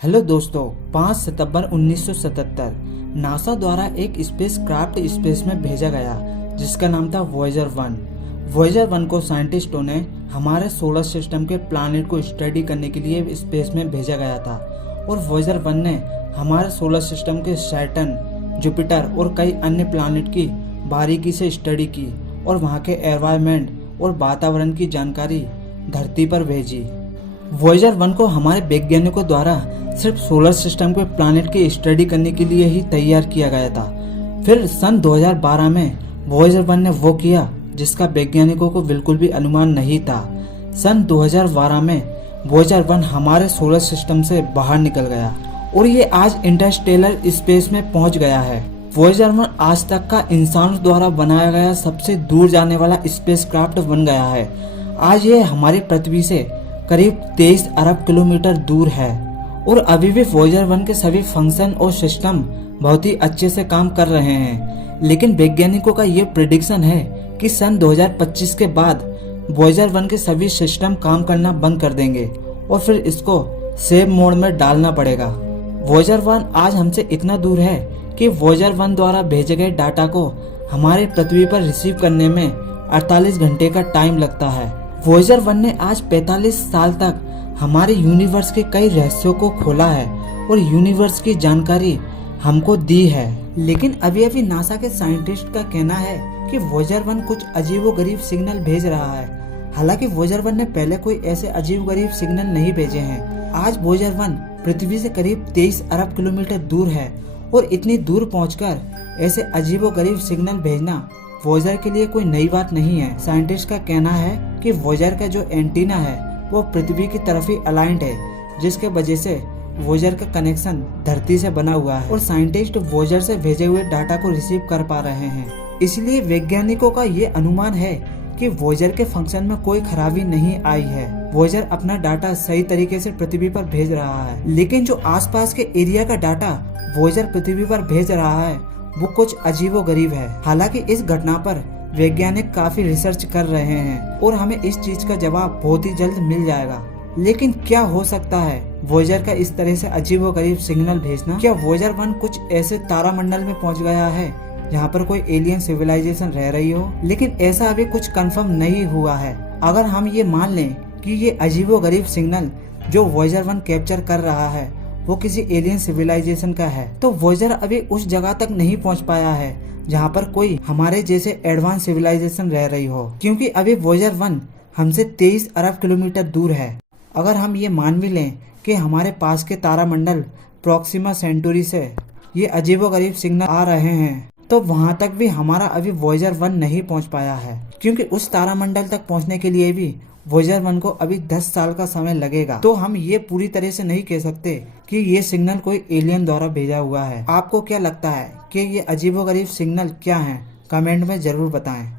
Hello दोस्तों, 5 सितंबर 1977 NASA द्वारा एक स्पेस क्राफ्ट स्पेस में भेजा गया जिसका नाम था वॉयेजर 1। वॉयेजर 1 को साइंटिस्टों ने हमारे सोलर सिस्टम के प्लैनेट को स्टडी करने के लिए स्पेस में भेजा गया था और वॉयेजर 1 ने हमारे सोलर सिस्टम के सैटर्न, जुपिटर और कई अन्य प्लैनेट की बारीकी से स्टडी की और वहाँ के एनवायरनमेंट और वातावरण की जानकारी धरती पर भेजी। वॉयेजर 1 को हमारे वैज्ञानिकों द्वारा सिर्फ सोलर सिस्टम के प्लैनेट की स्टडी करने के लिए ही तैयार किया गया था। फिर सन 2012 में वॉयेजर 1 ने वो किया जिसका वैज्ञानिकों को बिल्कुल भी अनुमान नहीं था। सन 2012 में वॉयेजर 1 हमारे सोलर सिस्टम से बाहर निकल गया और ये आज इंटरस्टेलर स्पेस में पहुंच गया है। वॉयेजर 1 आज तक का इंसानों द्वारा बनाया गया सबसे दूर जाने वाला स्पेस क्राफ्ट बन गया है। आज ये हमारी पृथ्वी से करीब 23 अरब किलोमीटर दूर है और अभी भी वॉयेजर 1 के सभी फंक्शन और सिस्टम बहुत ही अच्छे से काम कर रहे हैं। लेकिन वैज्ञानिकों का ये प्रेडिक्शन है कि सन 2025 के बाद वॉयेजर 1 के सभी सिस्टम काम करना बंद कर देंगे और फिर इसको सेव मोड में डालना पड़ेगा। वॉयेजर 1 आज हमसे इतना दूर है कि वॉयेजर 1 द्वारा भेजे गए डाटा को हमारे पृथ्वी पर रिसीव करने में 48 घंटे का टाइम लगता है। वॉयेजर 1 ने आज 45 साल तक हमारे यूनिवर्स के कई रहस्यों को खोला है और यूनिवर्स की जानकारी हमको दी है। लेकिन अभी अभी नासा के साइंटिस्ट का कहना है कि वॉयेजर 1 कुछ अजीबोगरीब सिग्नल भेज रहा है। हालांकि वॉयेजर 1 ने पहले कोई ऐसे अजीबोगरीब सिग्नल नहीं भेजे हैं। आज वॉयेजर 1 पृथ्वी से करीब 23 अरब किलोमीटर दूर है और इतनी दूर पहुंचकर ऐसे अजीबोगरीब सिग्नल भेजना वॉयेजर के लिए कोई नई बात नहीं है। साइंटिस्ट का कहना है कि वॉयेजर का जो एंटीना है वो पृथ्वी की तरफ ही अलाइंड है, जिसके वजह से वॉयेजर का कनेक्शन धरती से बना हुआ है और साइंटिस्ट वॉयेजर से भेजे हुए डाटा को रिसीव कर पा रहे हैं। इसलिए वैज्ञानिकों का ये अनुमान है कि वॉयेजर के फंक्शन में कोई खराबी नहीं आई है। वॉयेजर अपना डाटा सही तरीके से पृथ्वी पर भेज रहा है, लेकिन जो आसपास के एरिया का डाटा वॉयेजर पृथ्वी पर भेज रहा है वो कुछ अजीबोगरीब है। हालांकि इस घटना पर वैज्ञानिक काफी रिसर्च कर रहे हैं और हमें इस चीज का जवाब बहुत ही जल्द मिल जाएगा। लेकिन क्या हो सकता है वॉयेजर का इस तरह से अजीबोगरीब सिग्नल भेजना? क्या वॉयेजर 1 कुछ ऐसे तारामंडल में पहुंच गया है जहां पर कोई एलियन सिविलाइजेशन रह रही हो? लेकिन ऐसा अभी कुछ कंफर्म नहीं हुआ है। अगर हम ये मान लें कि ये अजीबोगरीब सिग्नल जो वॉयेजर 1 कैप्चर कर रहा है वो किसी एलियन सिविलाइजेशन का है, तो वॉयेजर अभी उस जगह तक नहीं पहुंच पाया है जहां पर कोई हमारे जैसे एडवांस सिविलाइजेशन रह रही हो, क्योंकि अभी वॉयेजर 1 हमसे 23 अरब किलोमीटर दूर है। अगर हम ये मान भी लें कि हमारे पास के तारामंडल प्रोक्सिमा सेंटूरी से ये अजीबोगरीब सिग्नल आ रहे हैं, तो वहां तक भी हमारा अभी वॉयेजर 1 नहीं पहुंच पाया है, क्योंकि उस तारामंडल तक पहुंचने के लिए भी वॉयेजर 1 को अभी 10 साल का समय लगेगा। तो हम ये पूरी तरह से नहीं कह सकते कि ये सिग्नल कोई एलियन द्वारा भेजा हुआ है। आपको क्या लगता है कि ये अजीबोगरीब सिग्नल क्या है? कमेंट में जरूर बताएं।